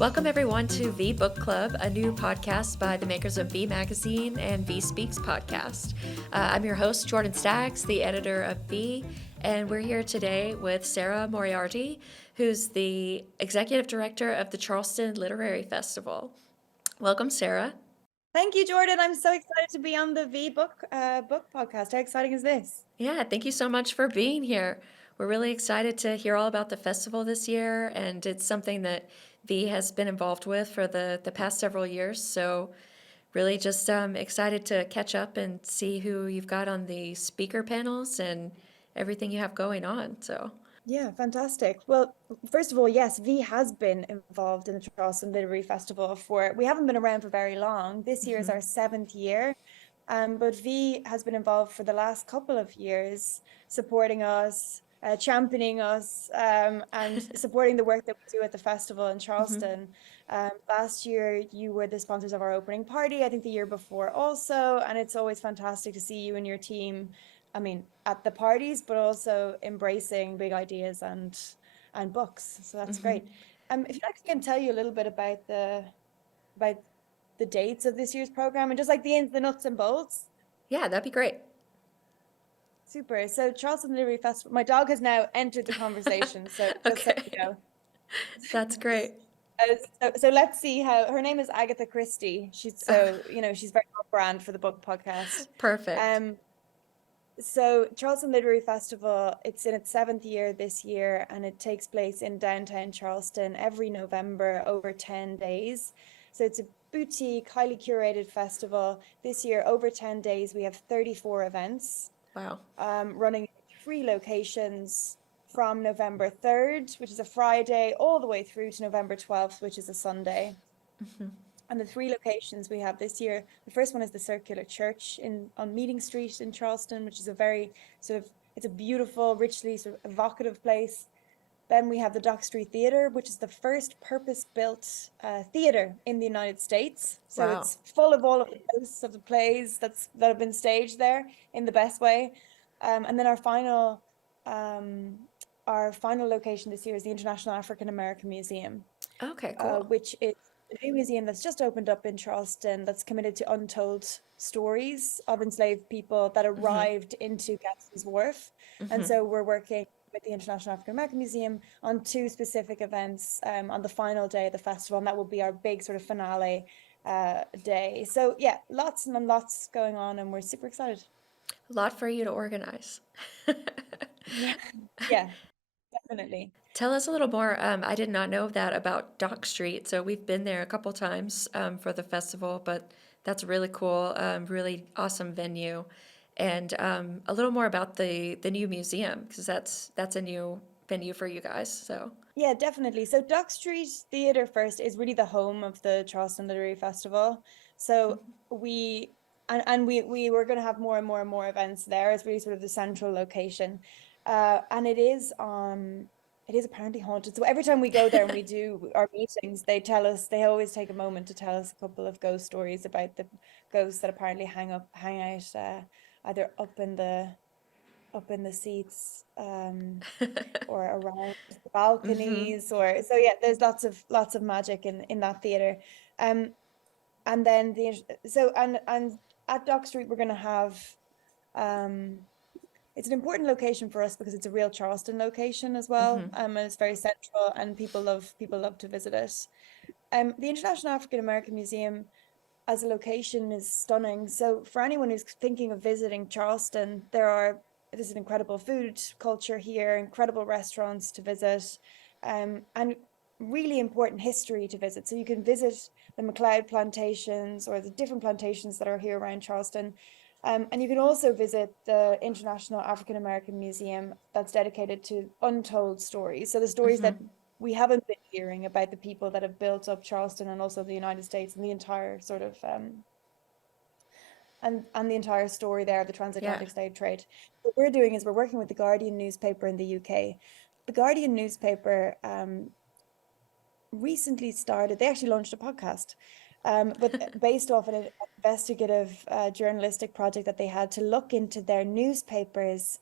Welcome everyone to VIE Book Club, a new podcast by the makers of VIE Magazine and VIE Speaks podcast. I'm your host, Jordan Staggs, the editor of VIE, and we're here today with Sarah Moriarty, who's the executive director of the Charleston Literary Festival. Welcome, Sarah. Thank you, Jordan. I'm so excited to be on the VIE Book podcast. How exciting is this? Yeah, thank you so much for being here. We're really excited to hear all about the festival this year, and it's something that VIE has been involved with for the past several years. So really just excited to catch up and see who you've got on the speaker panels and everything you have going on. So Yeah, fantastic. Well, first of all, yes, VIE has been involved in the Charleston Literary Festival we haven't been around for very long. This year is our 7th year. But VIE has been involved for the last couple of years, supporting us, championing us, and supporting the work that we do at the festival in Charleston. Last year, you were the sponsors of our opening party, I think the year before also, and it's always fantastic to see you and your team, at the parties, but also embracing big ideas and books. So that's great. If you'd like, I can tell you a little bit about the dates of this year's program and just like the nuts and bolts. yeah, that'd be great. Super. So Charleston Literary Festival, my dog has now entered the conversation. So just so you know. That's great. So let's see how her name is Agatha Christie. She's she's very on brand for the book podcast. Perfect. So Charleston Literary Festival, it's in its 7th year this year, and it takes place in downtown Charleston every November over 10 days. So it's a boutique, highly curated festival. This year, over 10 days, we have 34 events. Wow. Running in 3 locations from November 3rd, which is a Friday, all the way through to November 12th, which is a Sunday. And the 3 locations we have this year, the first one is the Circular Church on Meeting Street in Charleston, which is a very it's a beautiful, richly sort of evocative place. Then we have the Dock Street Theatre, which is the first purpose-built theatre in the United States. So Wow. It's full of all of the ghosts of the plays that have been staged there in the best way. And then our final location this year is the International African American Museum. Okay, cool. Which is a new museum that's just opened up in Charleston that's committed to untold stories of enslaved people that arrived into Gadsden's Wharf. And so we're working with the International African American Museum on 2 specific events on the final day of the festival, and that will be our big sort of finale day. So yeah, lots and lots going on, and we're super excited. A lot for you to organize. Yeah, definitely. Tell us a little more. I did not know that about Dock Street. So we've been there a couple times for the festival, but that's really cool, really awesome venue. And a little more about the new museum, because that's a new venue for you guys. So Yeah, definitely. So Dock Street Theatre first is really the home of the Charleston Literary Festival. So we were going to have more and more and more events there. It's really sort of the central location, and it is apparently haunted. So every time we go there and we do our meetings, they always take a moment to tell us a couple of ghost stories about the ghosts that apparently hang out either up in the seats or around the balconies or so yeah, there's lots of magic in that theater. And then and at Dock Street we're going to have it's an important location for us because it's a real Charleston location as well. And it's very central and people love to visit it. The International African American Museum as a location is stunning. So for anyone who's thinking of visiting Charleston, there's an incredible food culture here, incredible restaurants to visit, and really important history to visit. So you can visit the Makkai plantations or the different plantations that are here around Charleston. And you can also visit the International African American Museum that's dedicated to untold stories. So the stories that we haven't been hearing about the people that have built up Charleston and also the United States and the entire sort of and the entire story there of the transatlantic slave trade. What we're doing is we're working with the Guardian newspaper in the UK. The Guardian newspaper recently started, they actually launched a podcast, but based off an investigative journalistic project that they had to look into their newspapers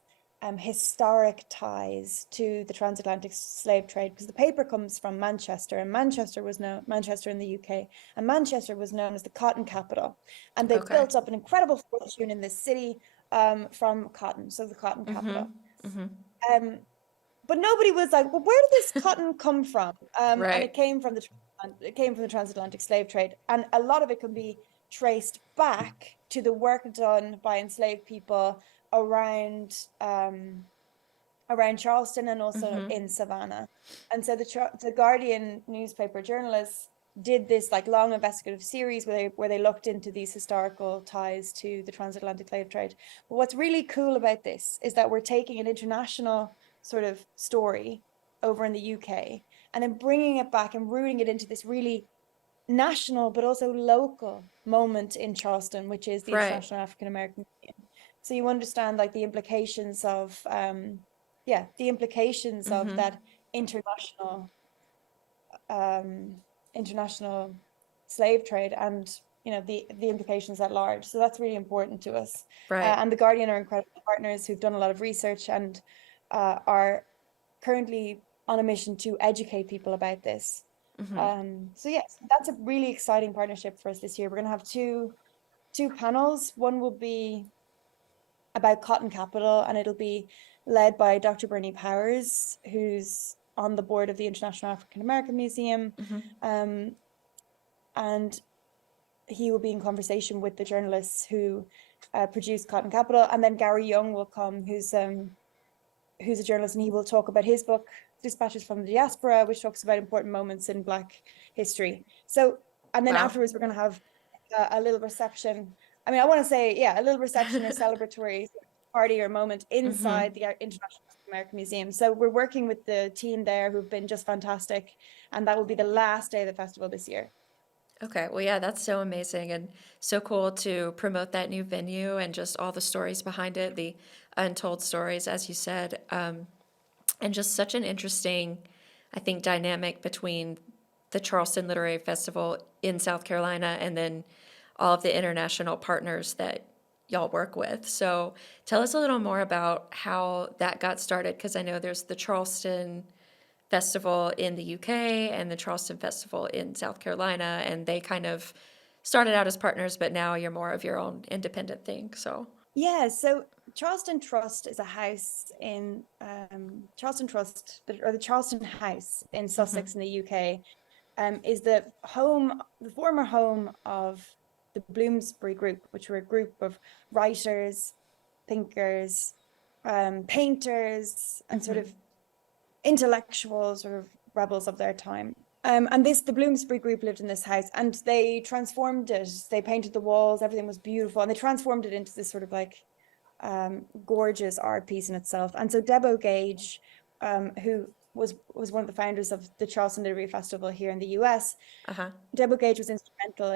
historic ties to the transatlantic slave trade, because the paper comes from Manchester, and Manchester in the UK, and Manchester was known as the cotton capital, and they Okay. built up an incredible fortune in this city from cotton, so the cotton capital. But nobody was like, well, where did this cotton come from? And Right. it came from the transatlantic slave trade, and a lot of it can be traced back to the work done by enslaved people around around Charleston and also in Savannah. And so the Guardian newspaper journalists did this like long investigative series where they looked into these historical ties to the transatlantic slave trade. But what's really cool about this is that we're taking an international sort of story over in the UK and then bringing it back and rooting it into this really national but also local moment in Charleston, which is the Right. International African American Museum. So you understand like the implications of that international international slave trade, and the implications at large. So that's really important to us. Right. And the Guardian are incredible partners who've done a lot of research and are currently on a mission to educate people about this. So yes, that's a really exciting partnership for us this year. We're going to have two panels. One will be about cotton capital, and it'll be led by Dr. Bernie Powers, who's on the board of the International African American Museum. And he will be in conversation with the journalists who produced Cotton Capital. And then Gary Young will come, who's a journalist, and he will talk about his book, Dispatches from the Diaspora, which talks about important moments in Black history. So, and then afterwards, we're going to have a little reception. I mean, I want to say, a little reception or celebratory party or moment inside the International American Museum. So we're working with the team there who've been just fantastic. And that will be the last day of the festival this year. Okay. Well, yeah, that's so amazing and so cool to promote that new venue and just all the stories behind it, the untold stories, as you said, and just such an interesting, I think, dynamic between the Charleston Literary Festival in South Carolina and then all of the international partners that y'all work with. So tell us a little more about how that got started, because I know there's the Charleston Festival in the UK and the Charleston Festival in South Carolina, and they kind of started out as partners, but now you're more of your own independent thing. So so Charleston Trust is a house in Charleston Trust, or the Charleston House in Sussex in the UK, is the former home of the Bloomsbury Group, which were a group of writers, thinkers, painters, and sort of intellectuals, sort of rebels of their time. And the Bloomsbury Group lived in this house, and they transformed it. They painted the walls, everything was beautiful, and they transformed it into this sort of like gorgeous art piece in itself. And so Deb O'Gage, who was one of the founders of the Charleston Literary Festival here in the US. Deb O'Gage was instrumental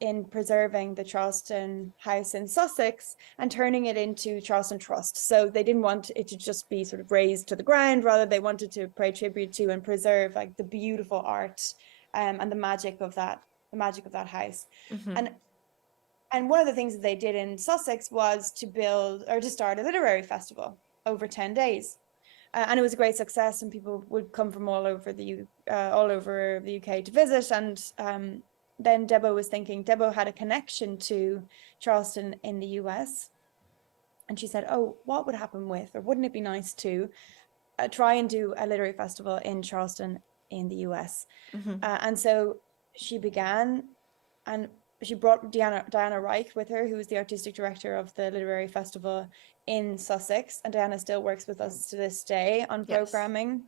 in preserving the Charleston House in Sussex and turning it into Charleston Trust. So they didn't want it to just be sort of razed to the ground. Rather, they wanted to pay tribute to and preserve like the beautiful art and the magic of that house. And one of the things that they did in Sussex was to start a literary festival over 10 days. And it was a great success, and people would come from all over the UK to visit. And then Debo had a connection to Charleston in the US. And she said, oh, what would happen with, or wouldn't it be nice to try and do a literary festival in Charleston in the US? And so she began, and she brought Diana Reich with her, who was the artistic director of the Literary Festival in Sussex. And Diana still works with us to this day on programming.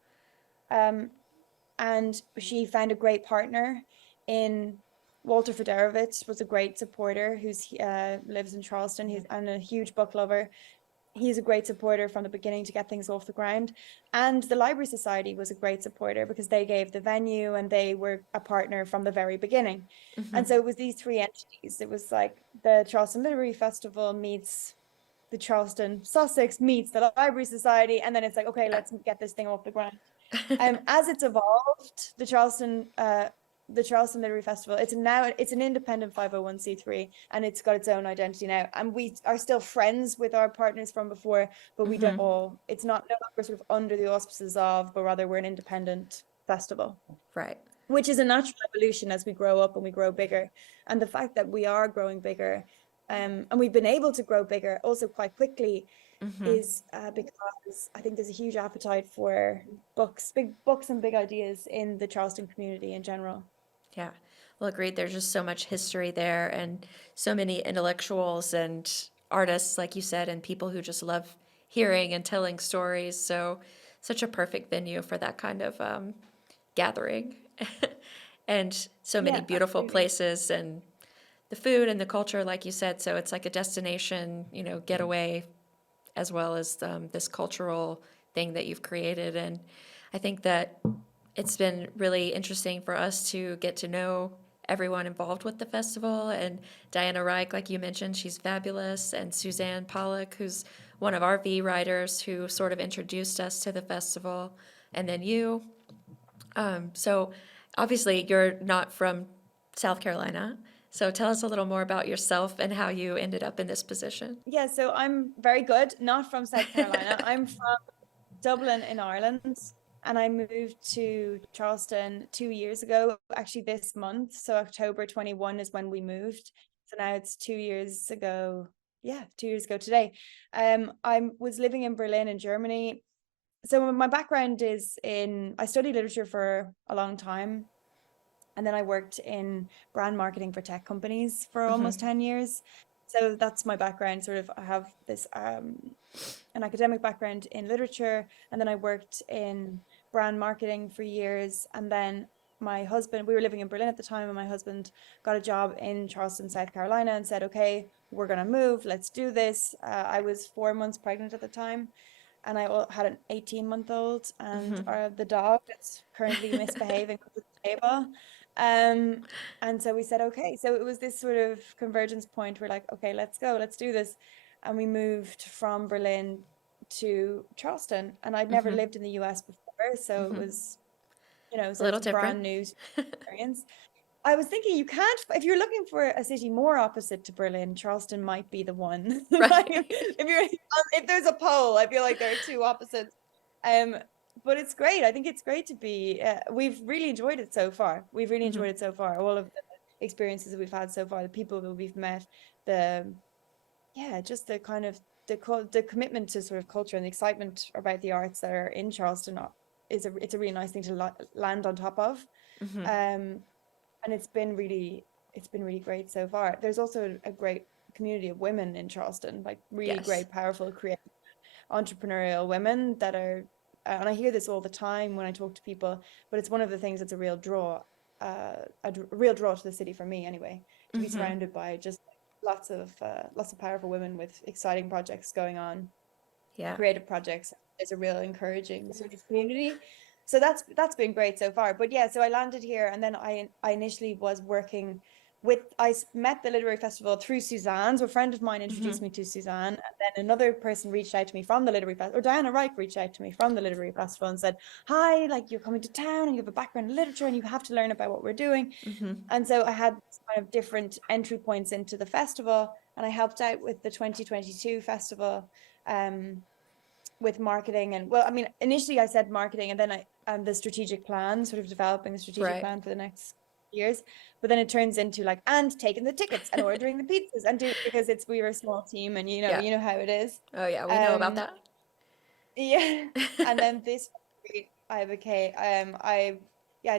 And she found a great partner in Walter Federowicz, was a great supporter, who's lives in Charleston. He's a huge book lover. He's a great supporter from the beginning to get things off the ground. And the Library Society was a great supporter because they gave the venue and they were a partner from the very beginning. And so it was these three entities. It was like the Charleston Literary Festival meets the Charleston Sussex meets the Library Society. And then it's like, okay, let's get this thing off the ground. As it's evolved, the Charleston the Charleston Literary Festival, it's an independent 501c3, and it's got its own identity now. And we are still friends with our partners from before, but we don't all. It's not no longer sort of under the auspices of, but rather we're an independent festival. Right. Which is a natural evolution as we grow up and we grow bigger. And the fact that we are growing bigger, and we've been able to grow bigger also quite quickly, is because I think there's a huge appetite for big books and big ideas in the Charleston community in general. Yeah. Well, agreed. There's just so much history there and so many intellectuals and artists, like you said, and people who just love hearing and telling stories. So, such a perfect venue for that kind of gathering. And so many Yeah, beautiful absolutely. places and the food and the culture, like you said. So, it's like a destination, getaway as well as this cultural thing that you've created. And I think that it's been really interesting for us to get to know everyone involved with the festival. And Diana Reich, like you mentioned, she's fabulous. And Suzanne Pollock, who's one of our VIE writers who sort of introduced us to the festival. And then you. So obviously, you're not from South Carolina. So tell us a little more about yourself and how you ended up in this position. Yeah, so I'm very good, not from South Carolina. I'm from Dublin in Ireland, and I moved to Charleston 2 years ago, actually this month. So October 21 is when we moved. So now it's 2 years ago. Yeah, 2 years ago today. I was living in Berlin in Germany. So my background is I studied literature for a long time. And then I worked in brand marketing for tech companies for almost 10 years. So that's my background. Sort of, I have this an academic background in literature, and then I worked in brand marketing for years. And then my husband, we were living in Berlin at the time, and my husband got a job in Charleston, South Carolina, and said, "Okay, we're gonna move. Let's do this." I was 4 months pregnant at the time, and I had an 18-month-old and the dog that's currently misbehaving at the table. And so we said, okay. So it was this sort of convergence point. We're like, okay, let's go, let's do this. And we moved from Berlin to Charleston. And I'd never lived in the US before. So it was, A so little it's a brand different. new experience. I was thinking you can't, if you're looking for a city more opposite to Berlin, Charleston might be the one. Like, Right. if there's a poll, I feel like there are two opposites. But it's great. I think it's great to be. We've really enjoyed it so far. We've really enjoyed it so far. All of the experiences that we've had so far, the people that we've met, just the kind of the commitment to sort of culture and the excitement about the arts that are in Charleston it's a really nice thing to land on top of. And it's been really great so far. There's also a great community of women in Charleston, like really Yes. great, powerful, creative, entrepreneurial women that are, and I hear this all the time when I talk to people, but it's one of the things that's a real draw to the city for me anyway, to be surrounded by just lots of powerful women with exciting projects going on, Yeah. creative projects. There's a real encouraging sort of community. So that's been great so far. But yeah, so I landed here, and then I initially was working I met the literary festival through Suzanne. So a friend of mine introduced me to Suzanne, and then another person reached out to me from the literary festival, or Diana Reich reached out to me from the literary festival and said, "Hi, like you're coming to town and you have a background in literature and you have to learn about what we're doing." And so I had kind of different entry points into the festival, and I helped out with the 2022 festival. With marketing and, well, I mean, initially I said marketing, and then the strategic plan, sort of developing the strategic plan for the next years, but then it turns into like, and taking the tickets and ordering the pizzas and because we were a small team, and Yeah. you know how it is. Oh, yeah. We know about that. Yeah. And then this week I became I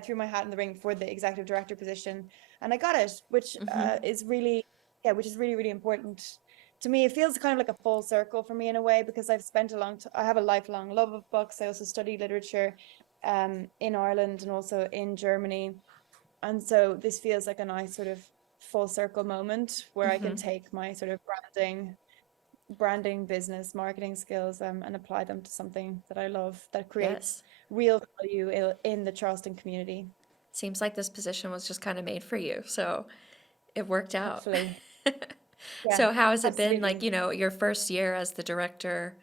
threw my hat in the ring for the executive director position, and I got it, which is really really important to me. It feels kind of like a full circle for me in a way, because I've spent I have a lifelong love of books. I also studied literature in Ireland and also in Germany, and so this feels like a nice sort of full circle moment where I can take my sort of branding, business, marketing skills and apply them to something that I love, that creates real value in the Charleston community. Seems like this position was just kind of made for you, so it worked out. Hopefully. Yeah, So how has it been, like, absolutely. your first year as the director,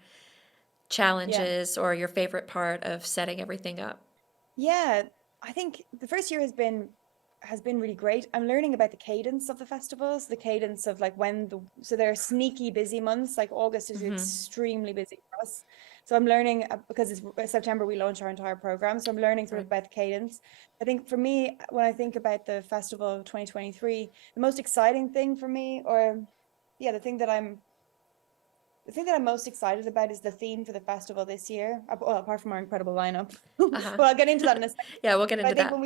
challenges or your favorite part of setting everything up? Yeah, I think the first year has been has been really great. I'm learning about the cadence of the festivals, the cadence of like so there are sneaky busy months, like August is extremely busy for us. So I'm learning because it's September, we launch our entire program. So I'm learning sort of about the cadence. I think for me, when I think about the festival of 2023, the most exciting thing for me, the thing that I'm most excited about is the theme for the festival this year. Well, apart from our incredible lineup. Well, I'll get into that in a second. Yeah, we'll get into I think that.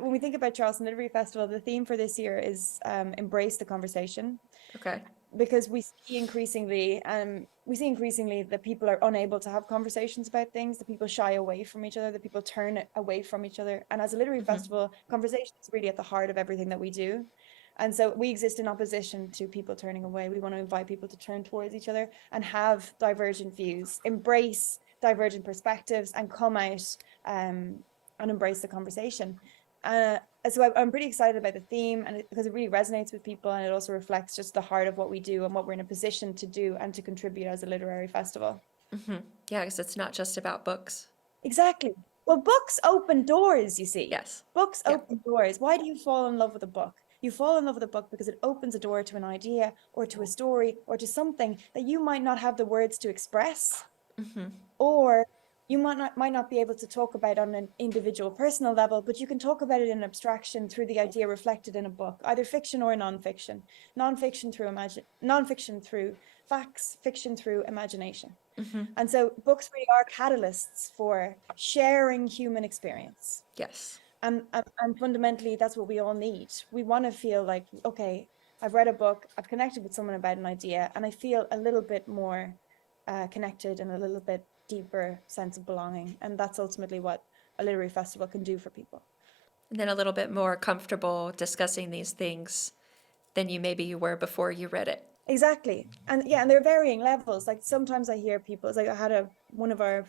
when we think about Charleston Literary Festival, the theme for this year is embrace the conversation. Okay. Because we see increasingly that people are unable to have conversations about things, that people shy away from each other, that people turn away from each other. And as a literary festival, conversation is really at the heart of everything that we do. And so we exist in opposition to people turning away. We want to invite people to turn towards each other and have divergent views, embrace divergent perspectives, and come out and embrace the conversation. So I'm pretty excited about the theme, and because it really resonates with people, and it also reflects just the heart of what we do and what we're in a position to do and to contribute as a literary festival. Yeah, because it's not just about books. Exactly. Well, books open doors, you see. Yes. Books open doors. Why do you fall in love with a book? You fall in love with a book because it opens a door to an idea or to a story or to something that you might not have the words to express, or you might not be able to talk about on an individual personal level, but you can talk about it in abstraction through the idea reflected in a book, either fiction or nonfiction. Nonfiction through facts, fiction through imagination. And so books really are catalysts for sharing human experience. Yes. And fundamentally, that's what we all need. We want to feel like, okay, I've read a book, I've connected with someone about an idea, and I feel a little bit more connected and a little bit deeper sense of belonging. And that's ultimately what a literary festival can do for people. And then a little bit more comfortable discussing these things than you were before you read it. Exactly. And there are varying levels. Like sometimes I hear people, it's like I had one of our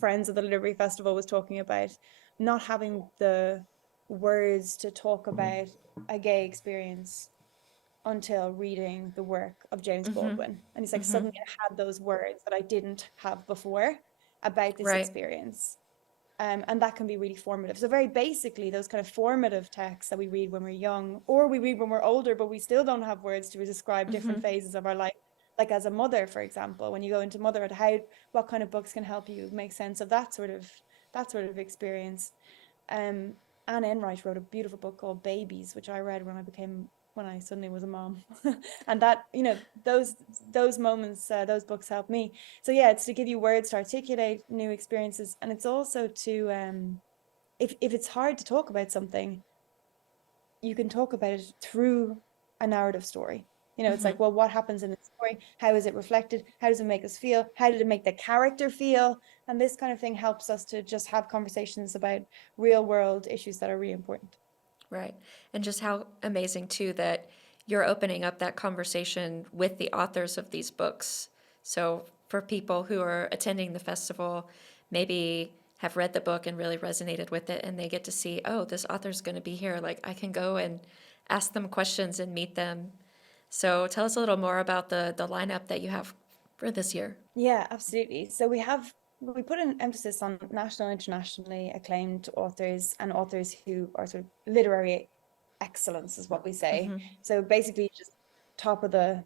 friends at the literary festival was talking about not having the words to talk about a gay experience until reading the work of James Baldwin. And he's like, suddenly I had those words that I didn't have before about this experience. And that can be really formative. So very basically, those kind of formative texts that we read when we're young, or we read when we're older, but we still don't have words to describe different phases of our life. Like as a mother, for example, when you go into motherhood, what kind of books can help you make sense of that sort of experience? Anne Enright wrote a beautiful book called Babies, which I read when I suddenly was a mom. And that, those moments, those books helped me. So yeah, it's to give you words to articulate new experiences. And it's also to, if it's hard to talk about something, you can talk about it through a narrative story. It's like, well, what happens in the story? How is it reflected? How does it make us feel? How did it make the character feel? And this kind of thing helps us to just have conversations about real world issues that are really important. Right. And just how amazing, too, that you're opening up that conversation with the authors of these books. So for people who are attending the festival, maybe have read the book and really resonated with it, and they get to see, oh, this author's going to be here. Like I can go and ask them questions and meet them. So tell us a little more about the lineup that you have for this year. Yeah, absolutely. So we put an emphasis on national and internationally acclaimed authors and authors who are sort of literary excellence is what we say. So basically just top of the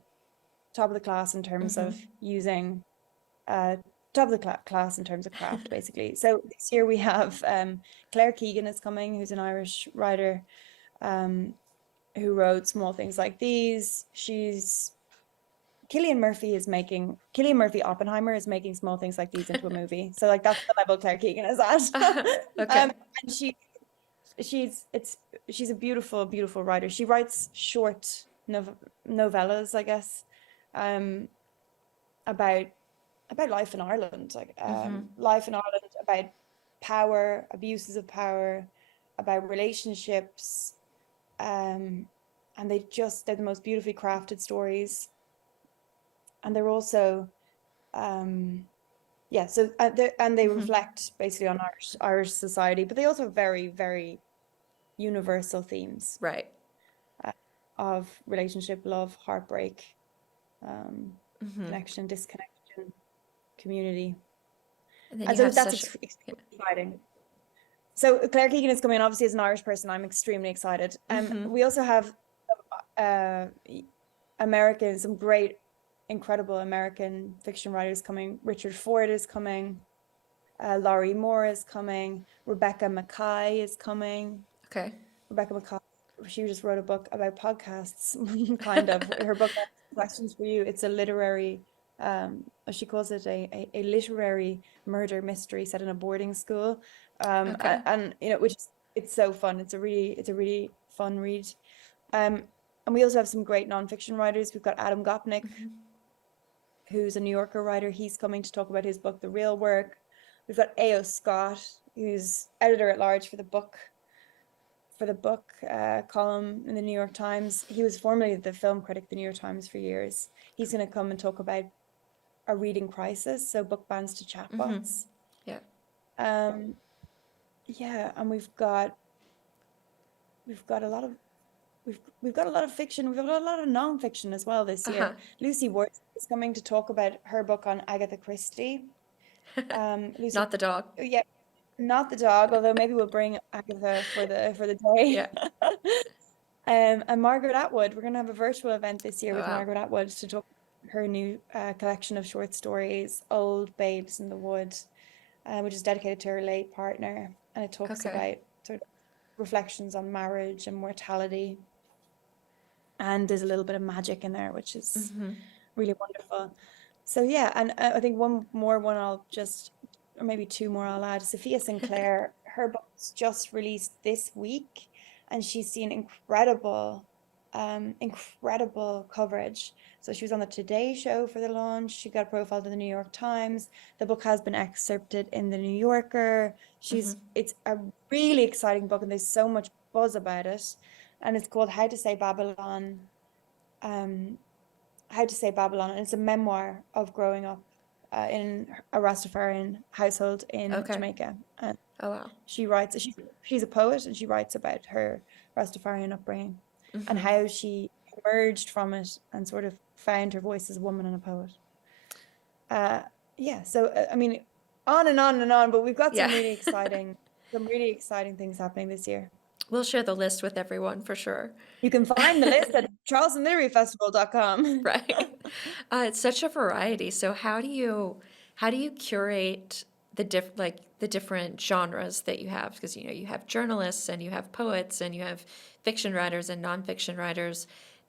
class in terms of using top of the class in terms of craft, basically. So this year we have Claire Keegan is coming, who's an Irish writer who wrote Small Things Like These. Cillian Murphy Oppenheimer is making Small Things Like These into a movie. So like that's the level Claire Keegan is at. Okay. And she's a beautiful, beautiful writer. She writes short novellas, I guess, about life in Ireland, like life in Ireland, about power, abuses of power, about relationships, and they're the most beautifully crafted stories. And they're also, they reflect basically on Irish society, but they also have very, very universal themes, right, of relationship, love, heartbreak, connection, disconnection, community. and then And you so have that's exciting. So Claire Keegan is coming, obviously, as an Irish person. I'm extremely excited. We also have some great, incredible American fiction writers coming. Richard Ford is coming. Laurie Moore is coming. Rebecca Makkai is coming. Okay. Rebecca Makkai, she just wrote a book about podcasts, kind of. Her book, Questions for You, it's a literary, she calls it a literary murder mystery set in a boarding school. Okay. And which it's so fun. It's a really fun read. And we also have some great nonfiction writers. We've got Adam Gopnik, who's a New Yorker writer. He's coming to talk about his book, The Real Work. We've got A.O. Scott, who's editor at large for the book column in the New York Times. He was formerly the film critic at the New York Times for years. He's going to come and talk about a reading crisis, so book bans to chatbots. Yeah. Yeah, and we've got a lot of fiction. We've got a lot of nonfiction as well this year. Lucy Worth is coming to talk about her book on Agatha Christie. Lucy, Not the dog. Yeah, not the dog, although maybe we'll bring Agatha for the day. Yeah. And Margaret Atwood, we're going to have a virtual event this year with wow. Margaret Atwood to talk about her new collection of short stories, Old Babes in the Wood, which is dedicated to her late partner, and it talks about sort of reflections on marriage and mortality, and there's a little bit of magic in there, which is really wonderful. So yeah, and I think one I'll just, or maybe two more I'll add. Sophia Sinclair, her book's just released this week, and she's seen incredible coverage. So she was on the Today Show for the launch. She got profiled in the New York Times. The book has been excerpted in the New Yorker. It's a really exciting book, and there's so much buzz about it. And it's called How to Say Babylon. How to Say Babylon, and it's a memoir of growing up in a Rastafarian household in Jamaica. And she writes. She's a poet, and she writes about her Rastafarian upbringing and how she emerged from it and sort of found her voice as a woman and a poet. Yeah. So I mean, on and on and on, but we've got some really exciting things happening this year. We'll share the list with everyone for sure. You can find the list at charlestonliteraryfestival.com. Right. It's such a variety. So how do you curate the different genres that you have? Because you have journalists and you have poets and you have fiction writers and nonfiction writers.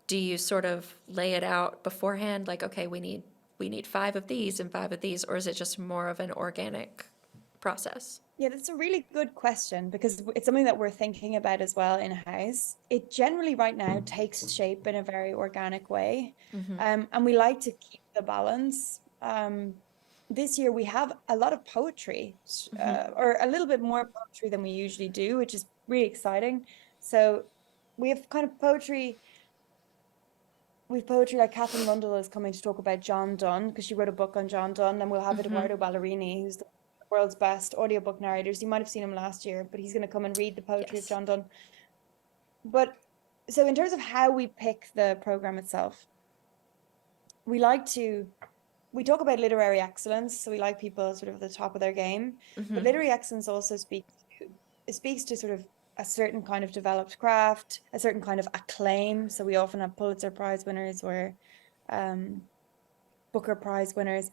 Do you sort of lay it out beforehand, like, okay, we need 5 of these and 5 of these, or is it just more of an organic process? Yeah, that's a really good question, because it's something that we're thinking about as well in-house. It generally right now takes shape in a very organic way. And we like to keep the balance. This year we have a lot of poetry, or a little bit more poetry than we usually do, which is really exciting. So we have kind of poetry. We've poetry like Catherine Rundle is coming to talk about John Donne, because she wrote a book on John Donne, and we'll have Eduardo Ballerini, who's the world's best audiobook narrators. You might have seen him last year, but he's going to come and read the poetry of John Donne. But so in terms of how we pick the program itself, we talk about literary excellence. So we like people sort of at the top of their game, but literary excellence also speaks to sort of a certain kind of developed craft, a certain kind of acclaim. So we often have Pulitzer Prize winners or Booker Prize winners.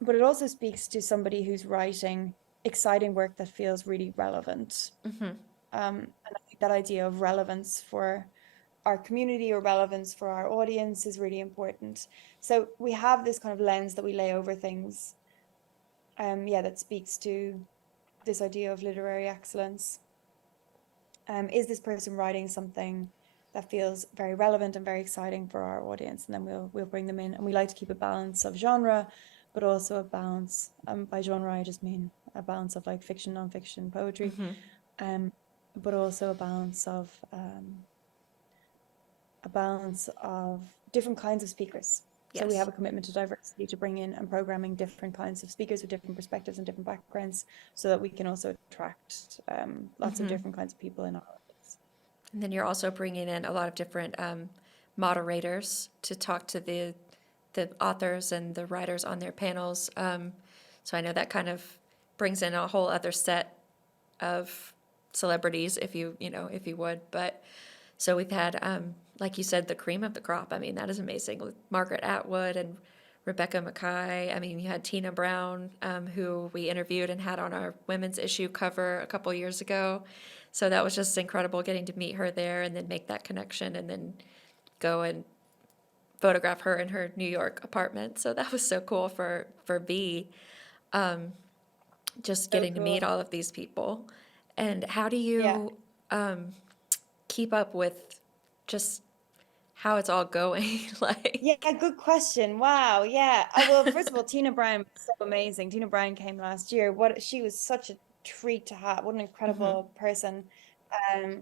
But it also speaks to somebody who's writing exciting work that feels really relevant. And I think that idea of relevance for our community or relevance for our audience is really important. So we have this kind of lens that we lay over things, that speaks to this idea of literary excellence. Is this person writing something that feels very relevant and very exciting for our audience? And then we'll bring them in. And we like to keep a balance of genre, but also a balance, by genre I just mean a balance of like fiction, nonfiction, poetry, but also a balance of different kinds of speakers. So we have a commitment to diversity, to bring in and programming different kinds of speakers with different perspectives and different backgrounds, so that we can also attract lots of different kinds of people in our audience. And then you're also bringing in a lot of different moderators to talk to the authors and the writers on their panels. So I know that kind of brings in a whole other set of celebrities if you would. But so we've had, like you said, the cream of the crop. I mean, that is amazing. With Margaret Atwood and Rebecca Makkai. I mean, you had Tina Brown, who we interviewed and had on our women's issue cover a couple years ago. So that was just incredible getting to meet her there and then make that connection and then go and photograph her in her New York apartment. So that was so cool for V, just So getting to meet cool. all of these people. And how do Yeah. you keep up with just how it's all going? Like, Yeah, good question. Wow. Yeah. Well, first of all, Tina Brown was so amazing. Tina Brown came last year. She was such a treat to have. What an incredible person.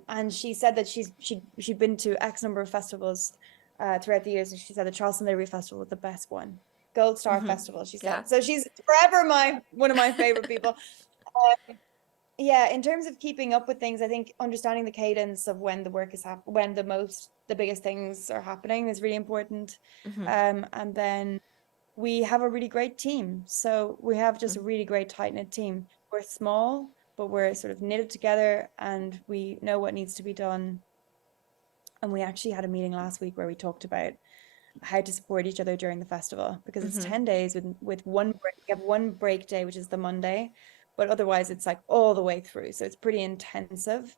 And she said that she'd been to X number of festivals throughout the years, and she said the Charleston Literary Festival was the best one. Gold Star Festival, she yeah, said. So she's forever one of my favorite people. Yeah, in terms of keeping up with things, I think understanding the cadence of when the work is when the biggest things are happening is really important. And then we have a really great team. So we have just a really great tight-knit team. We're small, but we're sort of knitted together and we know what needs to be done. And we actually had a meeting last week where we talked about how to support each other during the festival because it's 10 days with one break. We have one break day, which is the Monday, but otherwise it's like all the way through. So it's pretty intensive.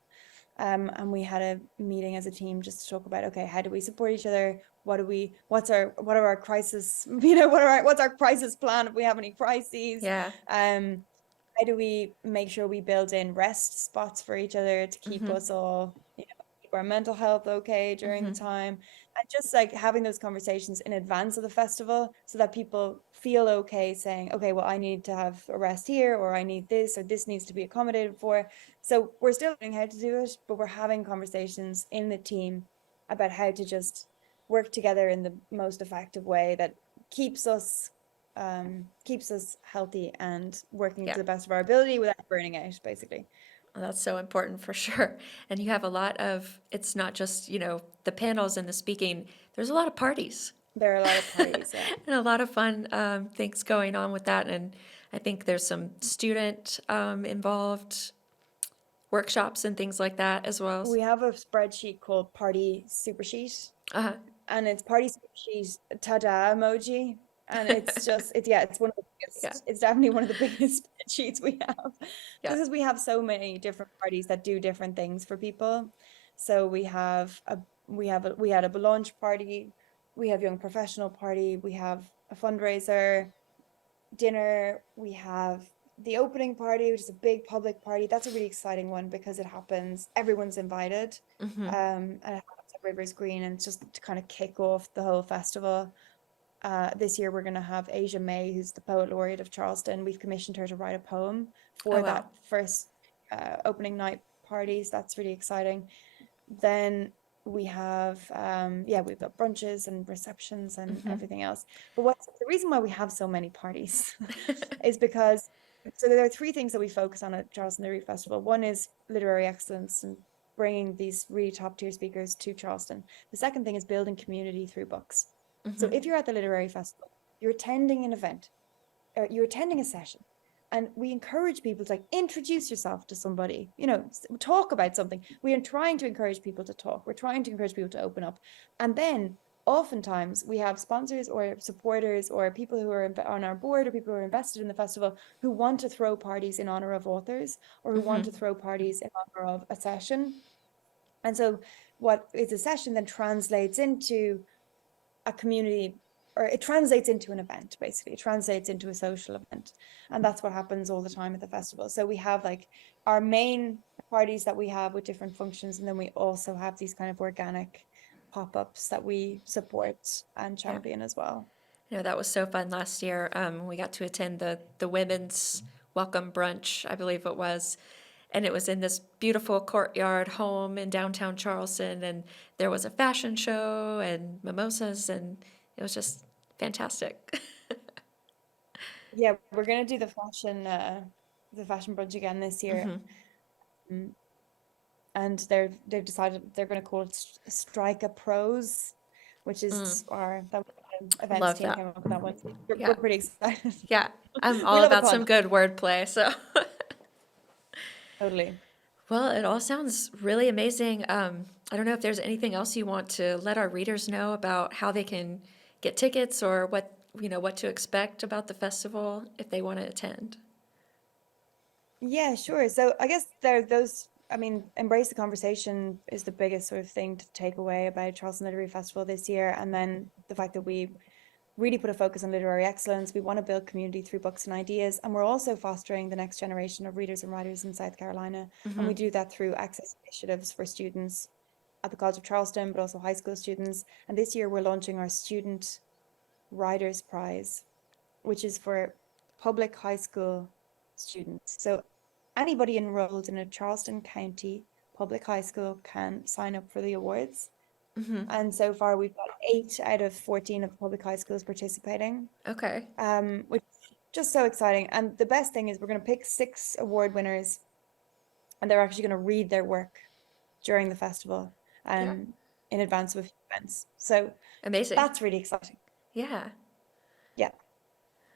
And we had a meeting as a team just to talk about, okay, how do we support each other? What are our crisis, what's our crisis plan if we have any crises? yeah, How do we make sure we build in rest spots for each other to keep us all, keep our mental health okay during the time? And just like having those conversations in advance of the festival so that people feel okay saying, okay, well, I need to have a rest here, or I need this, or this needs to be accommodated for. So we're still learning how to do it, but we're having conversations in the team about how to just work together in the most effective way that keeps us healthy and working yeah. to the best of our ability without burning out, basically. Well, that's so important for sure. And you have a lot of, it's not just, the panels and the speaking, there's a lot of parties. There are a lot of parties, yeah. And a lot of fun things going on with that. And I think there's some student involved workshops and things like that as well. We have a spreadsheet called Party Super Sheet, Uh-huh. and it's Party Super Sheet tada emoji. And it's just, it's one of the biggest, Yeah. it's definitely one of the biggest spreadsheets we have. Yeah. Because we have so many different parties that do different things for people. So we had a launch party, we have young professional party, we have a fundraiser, dinner, we have the opening party, which is a big public party. That's a really exciting one because everyone's invited. And it happens at Rivers Green, and it's just to kind of kick off the whole festival. This year we're going to have Asia May, who's the Poet Laureate of Charleston. We've commissioned her to write a poem for that first opening night parties. That's really exciting. Then we have we've got brunches and receptions and everything else. But the reason why we have so many parties is because there are three things that we focus on at Charleston Literary Festival. One is literary excellence and bringing these really top tier speakers to Charleston. The second thing is building community through books. So if you're at the Literary Festival, you're attending an event, or you're attending a session, and we encourage people to introduce yourself to somebody, talk about something. We are trying to encourage people to talk. We're trying to encourage people to open up. And then oftentimes we have sponsors or supporters or people who are on our board or people who are invested in the festival who want to throw parties in honor of authors or who want to throw parties in honor of a session. And so what is a session then translates into a community, or it translates into an event, basically. It translates into a social event. And that's what happens all the time at the festival. So we have our main parties that we have with different functions, and then we also have these kind of organic pop-ups that we support and champion as well. That was so fun last year. We got to attend the women's welcome brunch, I believe it was. And it was in this beautiful courtyard home in downtown Charleston. And there was a fashion show and mimosas, and it was just fantastic. Yeah, we're going to do the fashion brunch again this year. And they've decided they're going to call it Strike a Prose, which is our events Love team that. came up with that one. We're pretty excited. Yeah, I'm all about some good wordplay. So Totally. Well, it all sounds really amazing. I don't know if there's anything else you want to let our readers know about how they can get tickets or what to expect about the festival if they want to attend. Yeah, sure. So I guess there are those, I mean, embrace the conversation is the biggest sort of thing to take away about Charleston Literary Festival this year. And then the fact that we really put a focus on literary excellence. We want to build community through books and ideas. And we're also fostering the next generation of readers and writers in South Carolina. And we do that through access initiatives for students at the College of Charleston, but also high school students. And this year we're launching our Student Writers Prize, which is for public high school students. So anybody enrolled in a Charleston County public high school can sign up for the awards. And so far we've got 8 out of 14 of the public high schools participating, Okay. which is just so exciting. And the best thing is we're going to pick 6 award winners, and they're actually going to read their work during the festival in advance of a few events. So Amazing. that's really exciting. Yeah. Yeah.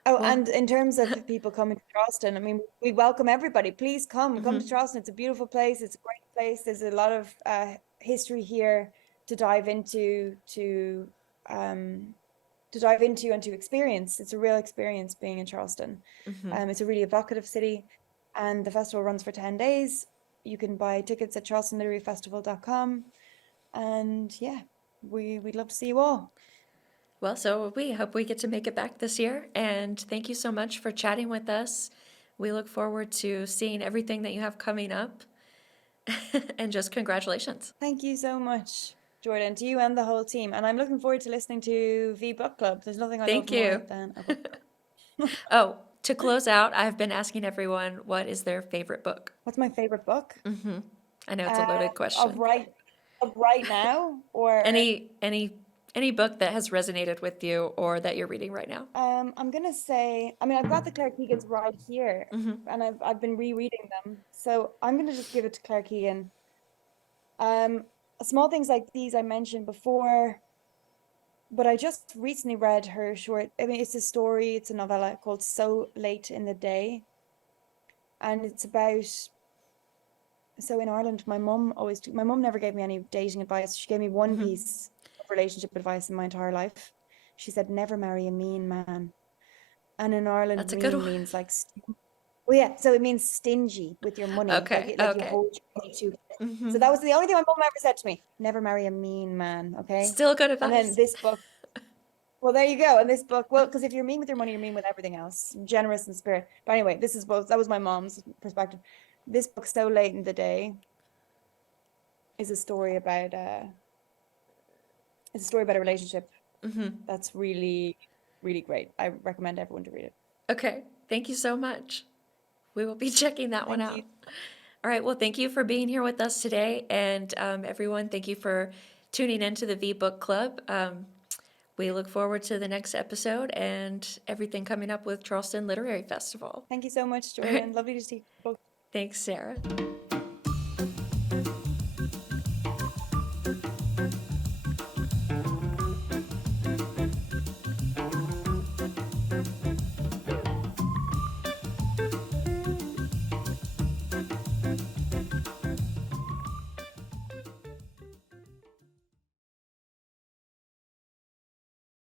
Oh, Well, and in terms of people coming to Charleston, I mean, we welcome everybody. Please come to Charleston. It's a beautiful place. It's a great place. There's a lot of history here to dive into, and to experience. It's a real experience being in Charleston. It's a really evocative city, and the festival runs for 10 days. You can buy tickets at charlestonliteraryfestival.com, and yeah, we'd love to see you all. well, so we hope we get to make it back this year. And thank you so much for chatting with us. We look forward to seeing everything that you have coming up. And just congratulations. Thank you so much, Jordan, to you and the whole team. And I'm looking forward to listening to VIE Book Club. There's nothing I Thank love more you. than a book club. Oh, to close out, I've been asking everyone what is their favorite book. What's my favorite book? I know it's a loaded Of question. right now, or Any book that has resonated with you or that you're reading right now. I'm gonna say, I mean, I've got the Claire Keegan's right here, and I've been rereading them, so I'm gonna just give it to Claire Keegan. Small Things Like These I mentioned before, but I just recently read her short. I mean, it's a story. It's a novella called So Late in the Day, and it's about. So in Ireland, my mum never gave me any dating advice. She gave me one piece of relationship advice in my entire life. She said, never marry a mean man. And in Ireland, That's a good mean one. means like, well, yeah, so it means stingy with your money. Okay, Like okay. you hold your money too. So that was the only thing my mum ever said to me. Never marry a mean man, okay? Still good And then advice. this book, well, there you go. And this book, well, because if you're mean with your money, you're mean with everything else. Generous in spirit. But anyway, that was my mom's perspective. This book, So Late in the Day, is a story about a relationship that's really, really great. I recommend everyone to read it. Okay, thank you so much. We will be checking that one Thank out. you. All right, well, thank you for being here with us today. And everyone, thank you for tuning into the VIE Book Club. We look forward to the next episode and everything coming up with Charleston Literary Festival. Thank you so much, Jordan. Lovely to see you. Thanks, Sarah.